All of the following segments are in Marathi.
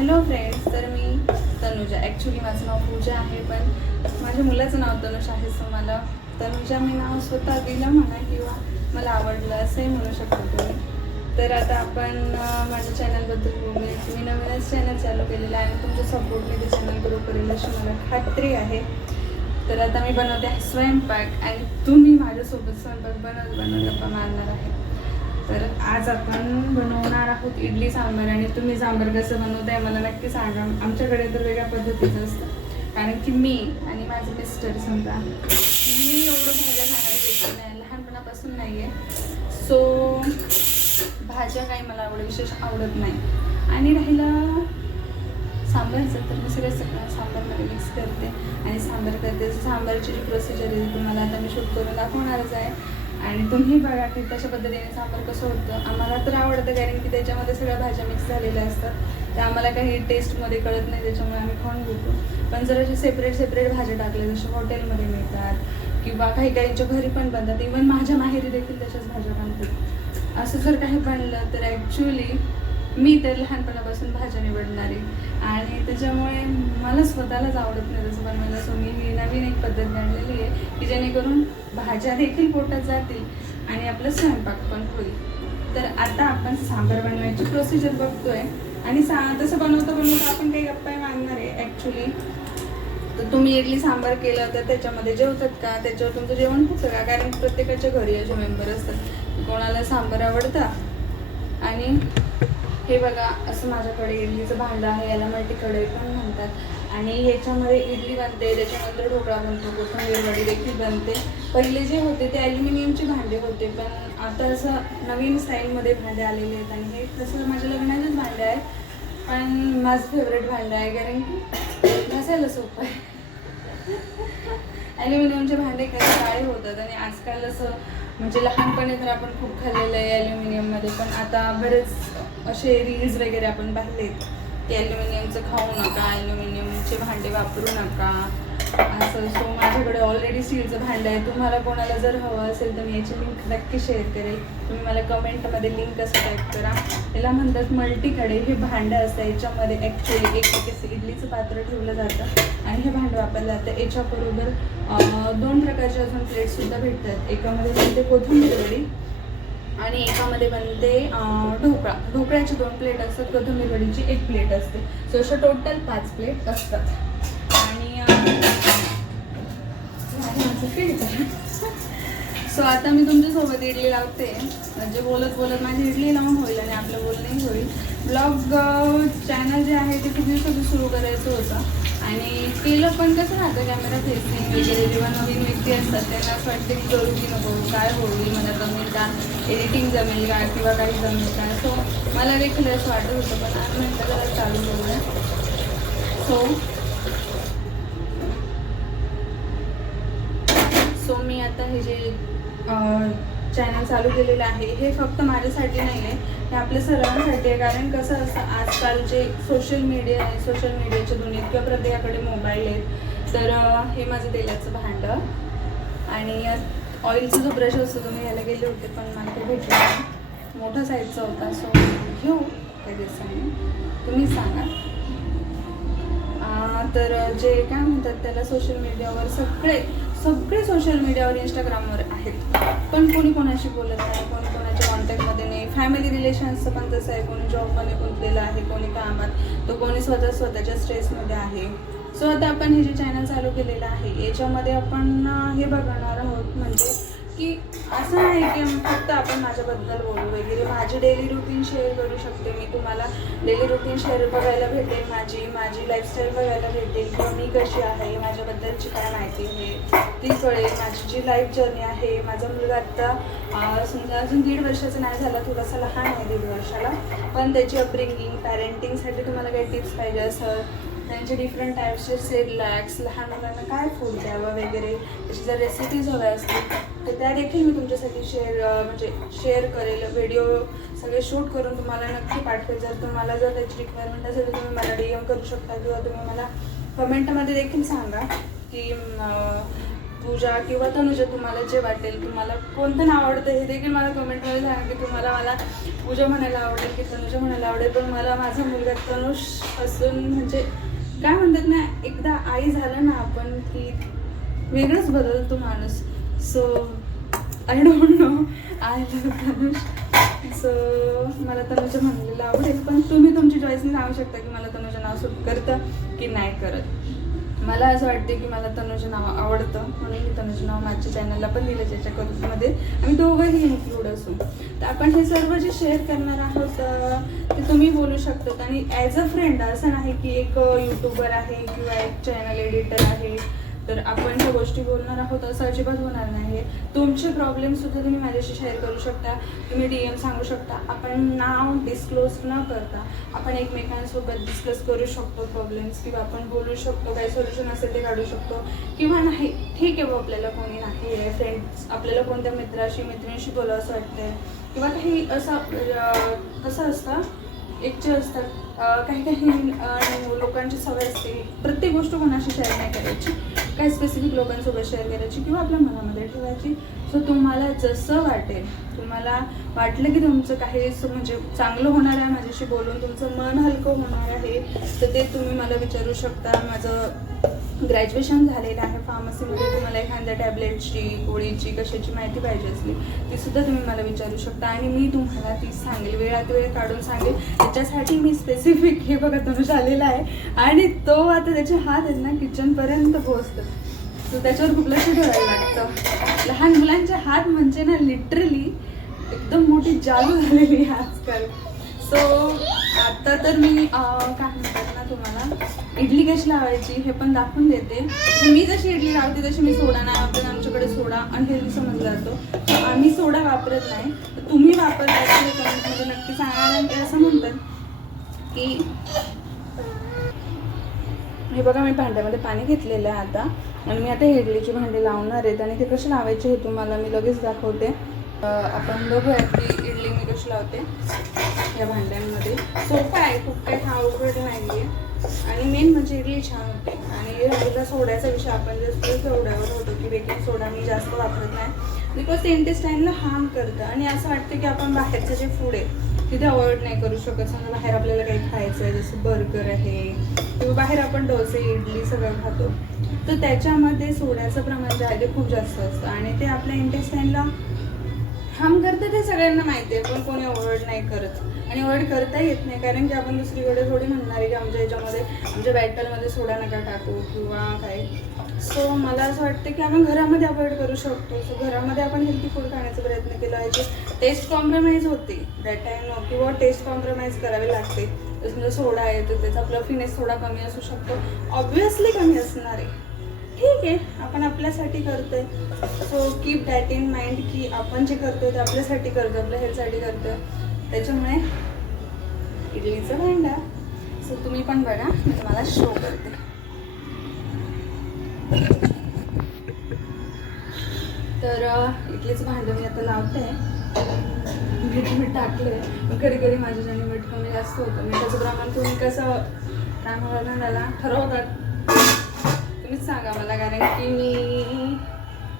हॅलो फ्रेंड्स, तर मी तनुजा. ॲक्च्युली माझं नाव पूजा आहे, पण माझ्या मुलाचं नाव तनुष आहे. सो मला तनुजा मी नाव स्वतः दिलं म्हणा, किंवा मला आवडलं असंही म्हणू शकतो तुम्ही. तर आता आपण माझ्या चॅनलबद्दल बोलूया. मी नवीनच चॅनल चालू केलेलं आहे आणि तुमच्या सपोर्टने ते चॅनल ग्रो करेल अशी मला खात्री आहे. तर आता मी बनवते आहे स्वयंपाक आणि तुम्ही माझ्यासोबत स्वयंपाक बनवत गप्पा मारणार आहे. तर आज आपण बनवणार आहोत इडली सांबार. आणि तुम्ही सांबार कसं बनवताय मला नक्की सांगा. आमच्याकडे तर वेगळ्या पद्धतीचं असतं, कारण की मी आणि माझे मिस्टर समजा मी एवढं भाज्या खाणारी व्यक्ती नाही, लहानपणापासून नाही आहे. सो भाज्या काही मला विशेष आवडत नाही. आणि राहिलं सांबारचं, तर मी सगळं सांबारमध्ये मिक्स करते आणि सांबार करते. सांबारची जी प्रोसिजर आहे तुम्हाला आता मी शूट करून दाखवणारच आहे. आणि तुम्ही बघा की तशा पद्धतीने सांबार कसं होतं. आम्हाला तर आवडतं, कारण की त्याच्यामध्ये सगळ्या भाज्या मिक्स झालेल्या असतात. त्या आम्हाला काही टेस्टमध्ये कळत नाही, त्याच्यामुळे आम्ही खाऊन घेतो. पण जर असे सेपरेट भाज्या टाकल्या जसे हॉटेलमध्ये मिळतात किंवा काही काहींच्या घरी पण बनतात, इवन माझ्या माहेरी देखील तशाच भाज्या बनतात. असं जर काही बनलं तर ॲक्च्युली मी तर लहानपणापासून भाज्या निवडणारी आणि त्याच्यामुळे मला स्वतःलाच आवडत नाही तसं बनवायला. सो मी ही नवीन एक पद्धत आणलेली आहे की जेणेकरून भाज्या देखील पोटात जातील आणि आपलं स्वयंपाक पण होईल. तर आता आपण सांबार बनवायची प्रोसिजर बघतोय आणि तसं बनवता आपण काही गप्पा मारणार आहे. ॲक्च्युली तर तुम्ही इडली सांबार केलं तर त्याच्यामध्ये जेवतात का, त्याच्यावर तुमचं जेवण होतं का? कारण प्रत्येकाच्या घरी असे मेंबर असतात, कोणाला सांबार आवडतं. आणि हे बघा, असं माझ्याकडे इडलीचं भांडं आहे, याला मल्टी कढई पण म्हणतात. आणि याच्यामध्ये इडली बनते, त्याच्यानंतर ढोकळा बनतो, कोथिंबीर वडी देखील बनते. पहिले जे होते ते ॲल्युमिनियमचे भांडे होते, पण आता असं नवीन स्टाईलमध्ये भांडे आलेले आहेत. आणि हे तसं माझ्या लग्नाचेच भांडे आहे, पण माझं फेवरेट भांडं आहे, कारण की घासायला सोपं आहे. ॲल्युमिनियमचे भांडे काही काळे होतात आणि आजकाल असं म्हणजे लहानपणी तर आपण खूप खाल्लेलं आहे ॲल्युमिनियममध्ये, पण आता बरेच असे रील्स वगैरे आपण पाहिलेत की ॲल्युमिनियमचं खाऊ नका, ॲल्युमिनियमचे भांडे वापरू नका असं. सो माझ्याकडे ऑलरेडी स्टीलचं भांडं आहे. तुम्हाला कोणाला जर हवं असेल तर मी याची लिंक नक्की शेअर करेल. तुम्ही मला कमेंटमध्ये लिंक असं टाईप करा. याला म्हणतात मल्टी कढई. हे भांडं असतं, याच्यामध्ये ॲक्च्युली एक इडलीचं पात्र ठेवलं जातं आणि हे भांडं वापरलं जातं. याच्याबरोबर 2 प्रकारचे अजून प्लेट्ससुद्धा भेटतात. एकामध्ये बनते कोथिंबीर वडी आणि एकामध्ये बनते ढोकळा. ढोकळ्याची 2 प्लेट असतात, कोथिंबीर वडीची 1 प्लेट असते. सो अशा टोटल 5 प्लेट असतात. आणि सो आता मी तुमच्यासोबत इडली लावते, म्हणजे बोलत माझी इडली लावून होईल आणि आपलं बोलणंही होईल. ब्लॉग चॅनल जे आहे ते खूप दिवसाचं सुरू करायचं होतं आणि केलं, पण कसं राहतं कॅमेरा फेसिंग वगैरे. जेव्हा नवीन व्यक्ती असतात त्यांना असं वाटतं की करू की नको, काय होईल, मला जमेल का, एडिटिंग जमेल का किंवा काही जमेल का. सो मला देखील असं वाटत होतं, पण आज म्हटलं जरा चालू करूया. सो मी आता हे जे चॅनल चालू केलेलं आहे हे फक्त माझ्यासाठी नाही आहे, हे आपल्या सर्वांसाठी आहे. कारण कसं असतं, आजकाल जे सोशल मीडिया आहे, सोशल मीडियाच्या दुनियेत किंवा प्रत्येकाकडे मोबाईल आहेत. तर हे माझं तेलाचं भांडं आणि ऑइलचा जो ब्रश असतो तो मी घ्यायला गेले होते, पण मला ते भेटलं नाही, मोठा साईजचा होता. सो घेऊ काही दिवसांनी, तुम्ही सांगा. तर जे काय म्हणतात त्याला, सोशल मीडियावर सगळे सोशल मीडियावर इंस्टाग्रामवर आहेत, पण कोणी कोणाशी बोलत नाही, कोणी कोणाच्या कॉन्टॅक्टमध्ये नाही. फॅमिली रिलेशन्सचं पण तसं आहे, कोणी जॉबमध्ये गुंतलेलं आहे, कोणी कामात, तर कोणी स्वतःच्या स्ट्रेसमध्ये आहे. सो आता आपण हे जे चॅनल चालू केलेलं आहे याच्यामध्ये आपण हे बघणार आहोत, म्हणजे की असं नाही की फक्त आपण माझ्याबद्दल बोलू वगैरे. माझी डेली रुटीन शेअर करू शकते मी तुम्हाला. डेली रुटीन शेअर बघायला भेटेल, माझी लाईफस्टाईल बघायला भेटेल, किंवा मी कशी आहे, माझ्याबद्दलची काय माहिती आहे ती कळेल. माझी जी लाईफ जर्नी आहे, माझा मुलगा आत्ता समजा अजून 1.5 वर्षाचा नाही झाला, थोडासा लहान आहे 1.5 वर्षाला, पण त्याची अपब्रिंगिंग, पॅरेंटिंगसाठी तुम्हाला काही टिप्स पाहिजे असेल, त्यांचे डिफरंट टाईप्सचे सेरलॅक्स, लहान मुलांना काय फूड द्यावं वगैरे, त्याची जर रेसिपीज हव्या असतील तर त्या देखील मी तुमच्यासाठी शेअर करेल. व्हिडिओ सगळे शूट करून तुम्हाला नक्की पाठवेल. जर त्याची रिक्वायरमेंट असेल तर तुम्ही मला DM करू शकता, किंवा तुम्ही मला कमेंटमध्ये देखील सांगा की पूजा किंवा तनुजा, तुम्हाला जे वाटेल, तुम्हाला कोणतं नाव आवडतं हे देखील मला कमेंटमध्ये सांगा की तुम्हाला मला पूजा म्हणायला आवडेल की तनुजा म्हणायला आवडेल. पण मला माझा मुलगा तनुष असून म्हणजे काय म्हणतात ना, एकदा आई झालं ना आपण की वेगळंच बदलतो माणूस. So I don't know, I love Tanush. So मला तनुजा म्हणलेलं आवडेल, पण तुम्ही तुमची चॉईसने सांगू शकता की मला तनुजा नाव सूट करतं की नाही करत. मला असं वाटते की मला तनुजा नाव आवडतं, म्हणून मी तनुजा नाव माझ्या चॅनलला पण दिलं, ज्याच्या करूमध्ये आम्ही दोघंही इन्क्लूड असू. तर आपण हे सर्व जे शेअर करणार आहोत ते तुम्ही बोलू शकतात. आणि ॲज अ फ्रेंड, असं नाही की एक यूट्यूबर आहे किंवा एक चॅनल एडिटर आहे तर आपण ह्या गोष्टी बोलणार आहोत असं अजिबात होणार नाही. तुमचे प्रॉब्लेमसुद्धा तुम्ही माझ्याशी शेअर करू शकता, तुम्ही DM सांगू शकता. आपण नाव डिस्क्लोज न करता आपण एकमेकांसोबत डिस्कस करू शकतो प्रॉब्लेम्स, किंवा आपण बोलू शकतो, काही सोल्युशन असेल ते काढू शकतो किंवा नाही. ठीक आहे, आपल्याला कोणी नाही आहे फ्रेंड्स, आपल्याला कोणत्या मैत्रिणीशी बोलावं असं वाटतंय किंवा काही असं असतं, एकचे असतात काही लोकांची सवय असते प्रत्येक गोष्ट कोणाशी शेअर नाही करायची, काही स्पेसिफिक लोकांसोबत शेअर करायची किंवा आपल्या मनामध्ये ठेवायची. सो तुम्हाला जसं वाटेल, तुम्हाला वाटलं की तुमचं काही म्हणजे चांगलं होणार आहे माझ्याशी बोलून, तुमचं मन हलकं होणार आहे, तर ते तुम्ही मला विचारू शकता. माझं ग्रॅज्युएशन झालेलं आहे फार्मसीमध्ये. तुम्हाला एखाद्या टॅबलेटची, गोळीची, कशाची माहिती पाहिजे असली तीसुद्धा तुम्ही मला विचारू शकता आणि मी तुम्हाला ती सांगेल, वेळात वेळ काढून सांगेल. त्याच्यासाठी मी स्पेसिफिक हे बघा तनुज आलेला आहे आणि तो आता त्याचे हात आहेत ना किचनपर्यंत पोहोचतो. सो त्याच्यावर खूप लक्ष ठेवायला लागतं. लहान मुलांचे हात म्हणजे ना लिटरली एकदम मोठी जादू झालेली आहे आजकाल. सो आता तर मी काय म्हणतात ना, तुम्हाला इडली कशी लावायची हे पण दाखवून देते. मी जशी इडली लावते तशी मी सोडा नाही वापरत. आमच्याकडे सोडा अनहेल्दी समजला जातो, आम्ही सोडा वापरत नाही. तर तुम्ही वापरता कमेंटमध्ये नक्की सांगा. आणि ते असं म्हणतात की हे बघा, मी भांड्यामध्ये पाणी घेतलेलं आहे आता आणि मी आता इडलीची भांडी लावणार आहेत आणि ते कसे लावायचे हे तुम्हाला मी लगेच दाखवते. आपण बघूया की इडली मी कशी लावते या भांड्यांमध्ये. सोपं आहे, खूप काही हा अवघड नाही आहे. आणि मेन म्हणजे इडली छान होते. आणि राहिला सोड्याचा विषय, आपण जास्त सोड्यावर होतो की बेकिंग सोडा मी जास्त वापरत नाही, बिकॉज ते इंटेस्टाईनला हार्म करतं. आणि असं वाटतं की आपण बाहेरचं जे फूड आहे तिथे अवॉइड नाही करू शकत. समजा बाहेर आपल्याला काही खायचं आहे, जसं बर्गर आहे किंवा बाहेर आपण डोसे, इडली सगळं खातो, तर त्याच्यामध्ये सोड्याचं प्रमाण जे आहे ते खूप जास्त असतं आणि ते आपल्या इंटेस्टाईनला हार्म करतं. ते सगळ्यांना माहिती आहे, पण कोणी अवॉइड नाही करत आणि अवॉइड करता येत नाही. कारण की आपण दुसरीकडे थोडी म्हणणार आहे की आमच्या ह्याच्यामध्ये, आमच्या बॅटलमध्ये सोडा नका टाकू किंवा काय. सो मला असं वाटतं की आपण घरामध्ये अवॉइड करू शकतो. सो घरामध्ये आपण हेल्दी फूड खाण्याचा प्रयत्न केला पाहिजे. टेस्ट कॉम्प्रोमाइज होते दॅट टाईम, किंवा टेस्ट कॉम्प्रोमाइज करावे लागते. समजा सोडा आहे तर त्याचा फ्लफीनेस थोडा कमी असू शकतो, ऑब्व्हियसली कमी असणार आहे. ठीक आहे, आपण आपल्यासाठी करतोय. So keep that in mind की आपण जे करतोय ते आपल्यासाठी करतोय, आपल्या हेल्थसाठी करतोय. त्याच्यामुळे इडलीचं भांडा. सो तुम्ही पण बघा, मी तुम्हाला शो करते. तर इडलीचं भांडं मी आता लावते. मीठ टाकले, कधी कधी माझ्याच्याने मीठ कमी जास्त होतं. मिठाचं प्रमाण तुम्ही कसं काय म्हणा त्याला ठरवतात तुम्हीच सांगा मला, कारण की मी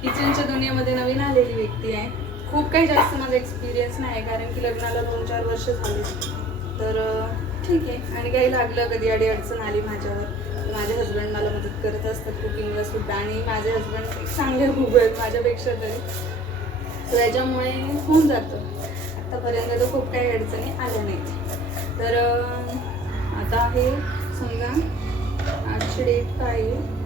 किचनच्या दुनियेमध्ये नवीन आलेली व्यक्ती आहे. खूप काही जास्त माझा एक्सपिरियन्स नाही, कारण की लग्नाला 2-4 वर्ष झाली. तर ठीक आहे. आणि काही लागलं, कधी अडचण आली माझ्यावर, माझे हजबंड मला मदत करत असतात कुकिंगला सुद्धा. आणि माझे हजबंड चांगले खूप आहेत माझ्यापेक्षा तरी, तर त्याच्यामुळे होऊन जातं. आत्तापर्यंत तर खूप काही अडचणी आल्या नाहीत. तर आता हे समजा आजची डेट काय आहे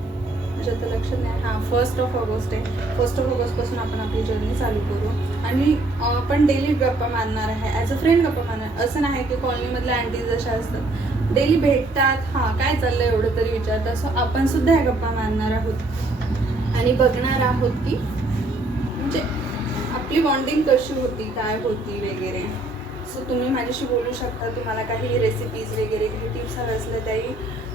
माझ्या तर लक्षात नाही. हां, 1 ऑगस्ट आहे. 1 ऑगस्टपासून आपण आपली जर्नी चालू करू. आणि आपण डेली गप्पा मारणार आहे, ॲज अ फ्रेंड गप्पा मारणार. असं नाही की कॉलनीमधल्या आंटी जशा असतात डेली भेटतात, हां काय चाललं एवढं तरी विचारतात. सो आपण सुद्धा ह्या गप्पा मारणार आहोत आणि बघणार आहोत की म्हणजे आपली बॉन्डिंग कशी होती, काय होती वगैरे. सो तुम्ही माझ्याशी बोलू शकता. तुम्हाला काही रेसिपीज वगैरे काही टिप्स हवे असले त्याही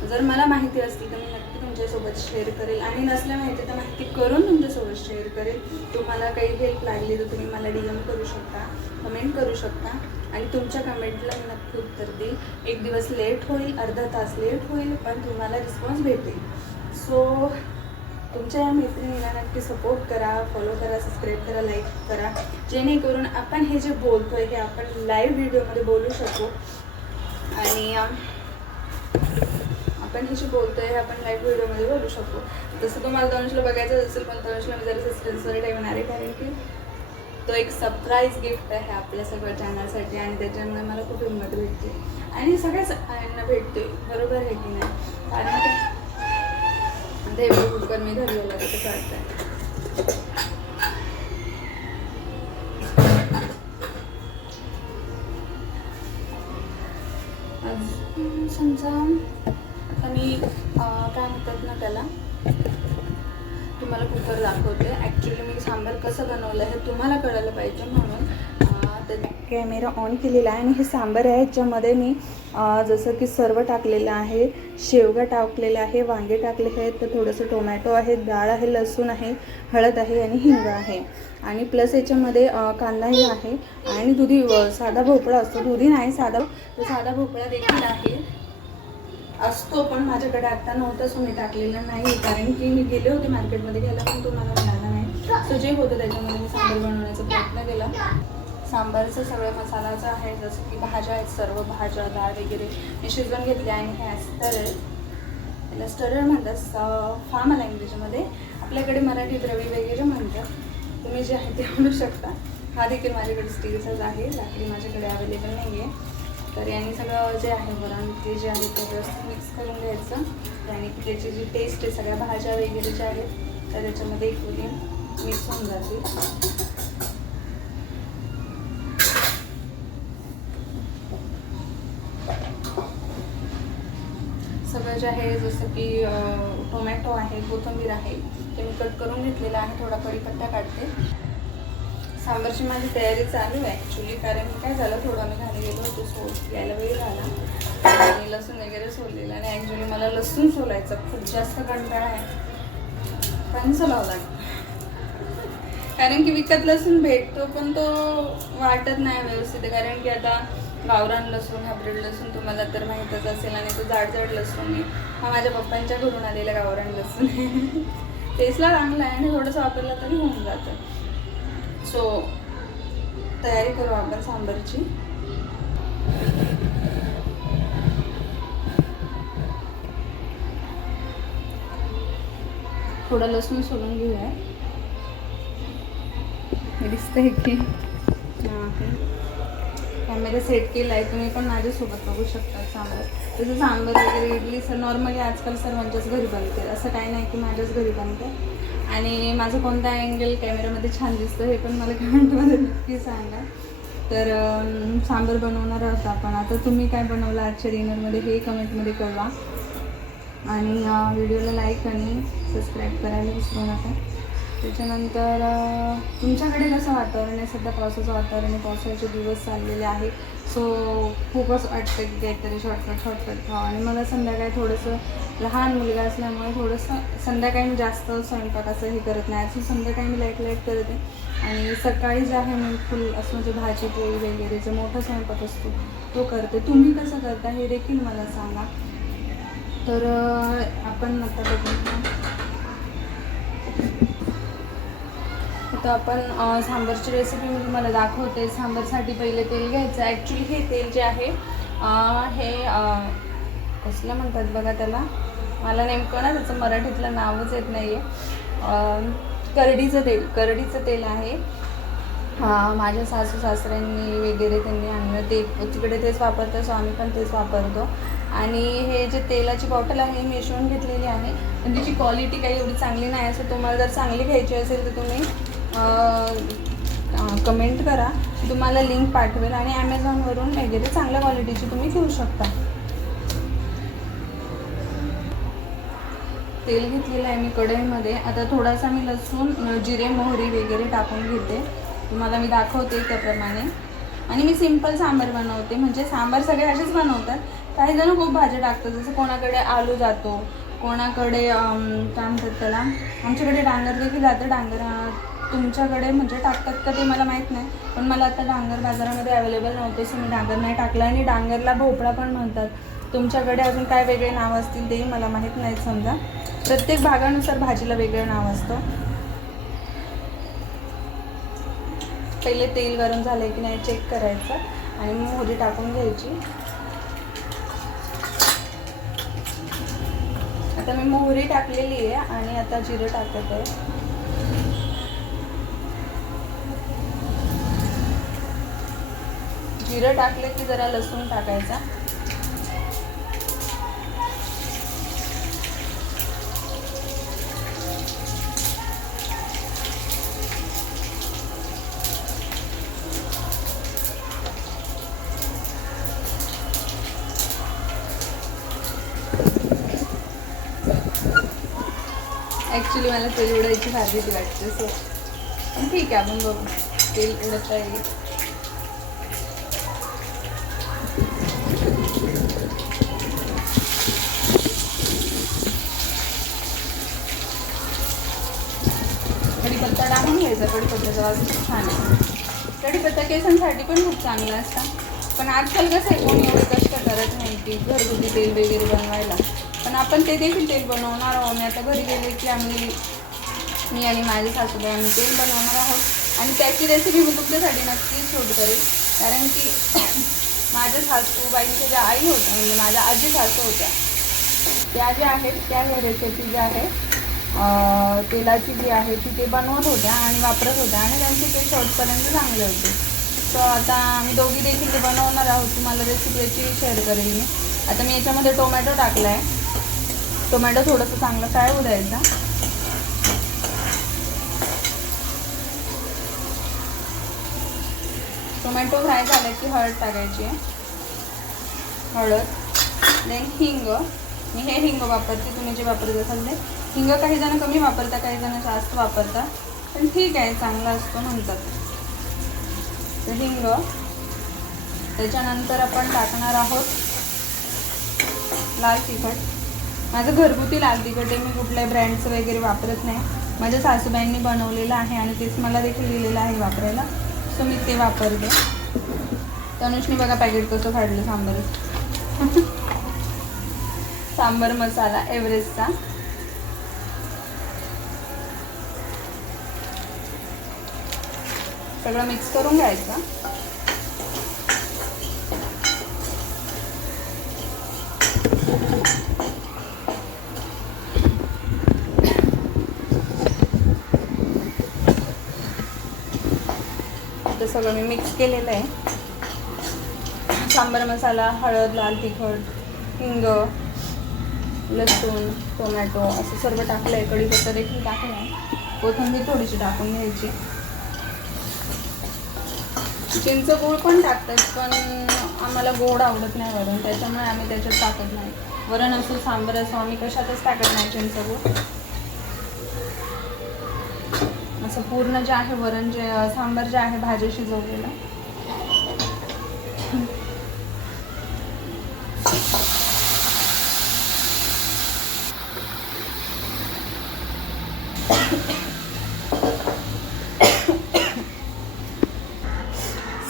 जर मला माहिती असतील तर मी नक्की तुमच्यासोबत शेअर करेल. आणि नसल्या माहिती तर माहिती करून तुमच्यासोबत शेअर करेल. तुम्हाला काही हेल्प लागली तर तुम्ही मला DM करू शकता, कमेंट करू शकता आणि तुमच्या कमेंटला मी नक्की उत्तर देईल. एक दिवस लेट होईल, अर्धा तास लेट होईल, पण तुम्हाला रिस्पॉन्स भेटेल. सो तुमच्या या मैत्रिणीला नक्की सपोर्ट करा, फॉलो करा, सबस्क्राईब करा, लाईक करा, जेणेकरून आपण हे जे बोलतोय हे आपण लाईव्ह व्हिडिओमध्ये बोलू शकू. आणि आपण हे जे बोलतोय हे आपण लाईव्ह व्हिडिओमध्ये बोलू शकतो. जसं तुम्हाला तनुजला बघायचं असेल, पण तनुजला मी जरा सस्पेन्सवर ठेवणार आहे, कारण की तो एक सरप्राईज गिफ्ट आहे आपल्या सगळ्या चॅनलसाठी आणि त्याच्यामुळे मला खूप हिंमत भेटते आणि सगळ्या सगळ्यांना भेटते, बरोबर आहे की नाही? कारण ते कुकर मी धरलेलं आहे, कसं वाटतंय. समजा आता मी काय म्हणतात ना त्याला, तुम्हाला कुकर दाखवते. ॲक्च्युली मी सांबार कसं बनवलं हे तुम्हाला कळायला पाहिजे म्हणून कॅमेरा ऑन केलेला आहे. आणि हे सांबार आहे, याच्यामध्ये मी जसं की सर्व टाकलेलं आहे, शेवगा टाकलेला आहे, वांगे टाकले आहेत, तर थोडंसं टोमॅटो आहे, डाळ आहे, लसूण आहे, हळद आहे आणि हिंग आहे. आणि प्लस याच्यामध्ये कांदाही आहे आणि दुधी साधा भोपळा असतो, दुधी नाही साधा, तर साधा भोपळा देखील आहे असतो, पण माझ्याकडे आता नव्हतं सो मी टाकलेलं नाही, कारण की मी गेले होते मार्केटमध्ये घ्यायला पण तो मला मिळाला नाही. सो जे होतं त्याच्यामध्ये मी सांबार बनवण्याचा प्रयत्न केला. सांबारचं सगळं मसालाचं आहे, जसं की भाज्या आहेत, सर्व भाज्या डाळ वगैरे मी शिजवून घेतली आणि हे स्टरर, याला स्टरर म्हणतात फार्म लँग्वेजमध्ये, आपल्याकडे मराठीत रवी वगैरे म्हणतात. तुम्ही जे आहे ते म्हणू शकता. हा देखील माझ्याकडे स्टीलचाच आहे, लाकडी माझ्याकडे अवेलेबल नाही आहे. तर याने सगळं जे आहे वरण ते जे आहे ते व्यवस्थित मिक्स करून घ्यायचं आणि त्याची जी टेस्ट आहे सगळ्या भाज्या वगैरे ज्या आहेत तर त्याच्यामध्ये इक्वली मिक्स होऊन जाते. सगळं जे आहे जसं की टोमॅटो आहे, कोथिंबीर आहे, ते मी कट करून घेतलेलं आहे. थोडा कढीपत्ता काढते. सांबारची माझी तयारी चालू आहे ॲक्च्युली, कारण काय झालं, थोडं आम्ही घाली गेलो होतो, यायला वेळ झाला आणि लसूण वगैरे सोललेलं. आणि ॲक्च्युली मला लसूण सोलायचा खूप जास्त कंटाळा आहे, पण सोलावं लागतं, कारण की विकत लसूण भेटतो पण तो वाटत नाही व्यवस्थित. कारण की आता गावरान लसूण, हायब्रिड लसूण तुम्हाला तर माहीतच असेल, आणि तो जाड लसूण आहे. हा माझ्या पप्पांच्या घरून आलेला गावरान लसूण आहे. टेस्टला चांगला आहे आणि थोडंसं वापरलं तरी होऊन जातं. सो तयारी करू आपण सांबारची. थोडं लसूण सोलून घेऊया. दिसतंय की कॅमेरा सेट केला आहे, तुम्ही पण माझ्यासोबत बघू शकता. सांबार तसं सांबार वगैरे इडली सर नॉर्मली आजकाल सर्वांच्याच घरी बनते, असं काही नाही की माझ्याच घरी बनते. आणि माझं कोणता अँगल कॅमेरामध्ये छान दिसतं हे पण मला कमेंटमध्ये नक्की सांगा. तर सांबार बनवणार आहोत आपण. आता तुम्ही काय बनवलं आजच्या डिनरमध्ये हे कमेंटमध्ये कळवा. आणि व्हिडिओला लाईक आणि सबस्क्राईब करायला विसरू नका. त्याच्यानंतर तुमच्याकडे कसं वातावरण आहे? सध्या पावसाचं वातावरण आहे, पावसाचे दिवस चाललेले आहे. सो खूपच वाटतं की काहीतरी शॉर्टकट खावं. आणि मला संध्याकाळी थोडंसं लहान मुलगा असल्यामुळे थोडंसं संध्याकाळी मी जास्त स्वयंपाक असं हे करत नाही. असं संध्याकाळी मी लाईट करते. आणि सकाळी जे आहे मी फुल असं म्हणजे भाजी पोळी वगैरे जो मोठा स्वयंपाक असतो तो करते. तुम्ही कसं करता हे देखील मला सांगा. तर आपण आता आपण सांबारची रेसिपी मी तुम्हाला दाखवते. सांबारसाठी पहिले तेल घ्यायचं. ॲक्च्युली हे तेल जे आहे हे कसलं म्हणतात बघा त्याला, मला नेमकं ना त्याचं मराठीतलं नावच येत नाही आहे. करडीचं तेल आहे. माझ्या सासू सासऱ्यांनी वगैरे त्यांनी आणलं, ते तिकडे तेच वापरतो, सो आम्ही पण तेच वापरतो. आणि हे जे तेलाची बॉटल आहे मी शिवून घेतलेली आहे, पण तिची क्वालिटी काही एवढी चांगली नाही. असं तुम्हाला जर चांगली घ्यायची असेल तर तुम्ही कमेंट करा, तुम्हाला लिंक पाठवेल आणि ॲमेझॉनवरून वगैरे चांगल्या क्वालिटीची तुम्ही घेऊ शकता. तेल घेतलेलं आहे मी कढईमध्ये. आता थोडासा मी लसूण, जिरे, मोहरी वगैरे टाकून घेते. तुम्हाला मी दाखवते त्याप्रमाणे. आणि मी सिंपल सांबार बनवते, म्हणजे सांबार सगळे असेच बनवतात. काही जण खूप भाज्या टाकतात, जसं कोणाकडे आलू जातो, कोणाकडे काय म्हणतात त्याला, आमच्याकडे डांगर देखील जातं. डांगर तुमच्याकडे म्हणजे टाकतात का ते मला माहीत नाही, पण मला आता डांगर बाजारामध्ये अवेलेबल नव्हतं, सो मी डांगर नाही टाकला. आणि डांगरला भोपळा पण म्हणतात. तुमच्याकडे अजून काय वेगळे नाव असतील तेही मला माहीत नाहीत. समजा प्रत्येक भागानुसार भाजीला वेगळं नाव असतं. पहिले तेल गरम झालं की नाही चेक करायचं आणि मोहरी टाकून घ्यायची. आता मी मोहरी टाकलेली आहे आणि आता जिरं टाकत आहे. जिरं टाकले की जरा लसूण टाकायचा. ॲक्च्युली मला तेल उडायची भाजी वाटते, सो ठीक आहे आपण बघू. तेल उडत आहे. कढीपत्ता टाकून घ्यायचा. कढीपत्त्याचा वास खूप छान आहे. कढीपत्ता केसांसाठी पण खूप चांगला असता, पण आजकाल कसं आहे कोणी एवढे कष्ट करत नाही की घरगुती तेल वगैरे बनवायला. पण आपण ते देखील तेल बनवणार आहोत. मी आता घरी गेले की मी आणि माझे सासूबाई आम्ही तेल बनवणार आहोत आणि त्याची रेसिपी मी तुमच्यासाठी नक्कीच शूट करेल. कारण की माझ्या सासूबाईंच्या ज्या आई होत्या म्हणजे माझ्या आजी सासू होत्या, त्या ज्या आहेत त्या ह्या रेसिपी ज्या आहेत तेलाची जी आहे ती ते बनवत होत्या आणि वापरत होत्या आणि त्यांचे ते शेवटपर्यंत चांगले होते. सो आता आम्ही दोघी देखील ते बनवणार आहोत. तुम्हाला रेसिपी याची शेअर करेल मी. आता मी याच्यामध्ये टोमॅटो टाकला आहे. टोमॅटो थोडंसं चांगलं फ्राय होऊ द्यायचा. टोमॅटो फ्राय झाला की हळद टाकायची आहे. हळद, देन हिंग. मी हे हिंग वापरते, तुम्ही जे वापरत असाल ते. हिंग काही जण कमी वापरतात, काही जण जास्त वापरतात, पण ठीक आहे चांगला असतो म्हणतात. तर हिंग. त्याच्यानंतर आपण टाकणार आहोत लाल तिखट. माझं घरगुती लाल तिखट आहे, मी कुठल्याही ब्रँडचं वगैरे वापरत नाही. माझ्या सासूबाईंनी बनवलेलं आहे आणि तेच मला देखील दिलेलं आहे वापरायला, सो मी ते वापरते. तनुषनी बघा पॅकेट कसं काढलं सांबार. सांबार मसाला एव्हरेस्टचा. सगळं मिक्स करून घ्यायचं. आता सगळं मी मिक्स केलेलं आहे. सांबार मसाला, हळद, लाल तिखट, हिंग, लसूण, टोमॅटो असं सर्व टाकलं आहे. कढीपत्ता देखील टाकला आहे. कोथिंबीर थोडीशी टाकून घ्यायची. चिंच गूळ पण टाकतात, पण आम्हाला गोड आवडत नाही वरण, त्याच्यामुळे आम्ही त्याच्यात टाकत नाही. वरण असो सांबार असो आम्ही कशातच टाकत नाही चिंच गूळ. असं पूर्ण जे आहे वरण जे सांबार जे आहे भाजी शिजवलेलं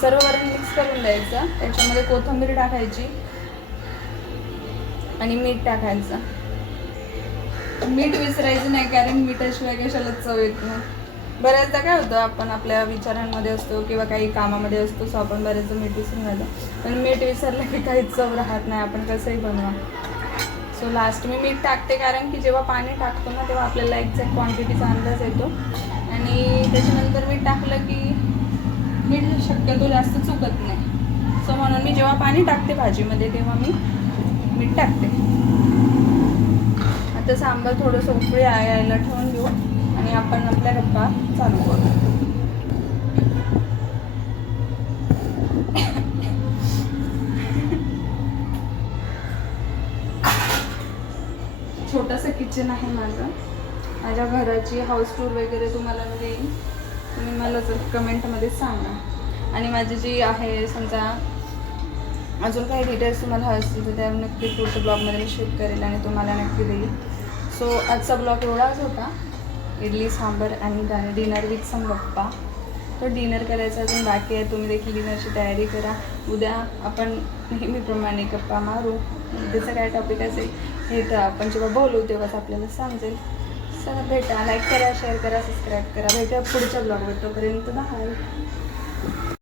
सर्व वरण मिक्स करून द्यायचं. त्याच्यामध्ये कोथिंबीर टाकायची आणि मीठ टाकायचं. मीठ विसरायचं नाही, कारण मिठाशिवाय कशाला चव येत नाही. बऱ्याचदा काय होतं आपण आपल्या विचारांमध्ये असतो किंवा काही कामामध्ये असतो, सो आपण बऱ्याचदा मीठ विसरून जातो. पण मीठ विसरलं की काहीच चव राहत नाही, आपण कसंही बनवा. सो लास्ट मी मीठ टाकते, कारण की जेव्हा पाणी टाकतो ना तेव्हा आपल्याला एक्झॅक्ट क्वांटिटीचा अंदाज येतो. आणि त्याच्यानंतर मीठ टाकलं की मीठ शक्यतो जास्त चुकत नाही. सो म्हणून मी जेव्हा पाणी टाकते भाजीमध्ये तेव्हा मी मीठ टाकते. आता सांबार थोडंसं उकळी यायला ठेवून घेऊ आणि आपण आपल्या गप्पा चालू करू. छोटंसं किचन आहे माझं. माझ्या घराची हाऊस टूर वगैरे तुम्हाला मी देईन, तुम्ही मला जर कमेंटमध्ये सांगा. आणि माझी जी आहे समजा अजून काही डिटेल्स तुम्हाला हवे असतील तर त्या नक्की पुढच्या ब्लॉगमध्ये मी शूट करेल आणि तुम्हाला नक्की देईल. सो आजचा ब्लॉग एवढाच होता. इडली सांबर आणि डिनर विथ सम गप्पा. तो डिनर करायचा अजून बाकी आहे. तुम्ही देखील डिनरची तयारी करा. उद्या आपण नेहमीप्रमाणे गप्पा मारू. उद्याचा काय टॉपिक असेल हे तर आपण जेव्हा बोलू तेव्हाच आपल्याला समजेल. चला भेटा. लाईक करा, शेअर करा, सबस्क्राईब करा. भेटूया पुढच्या ब्लॉगवर. तोपर्यंत बाय.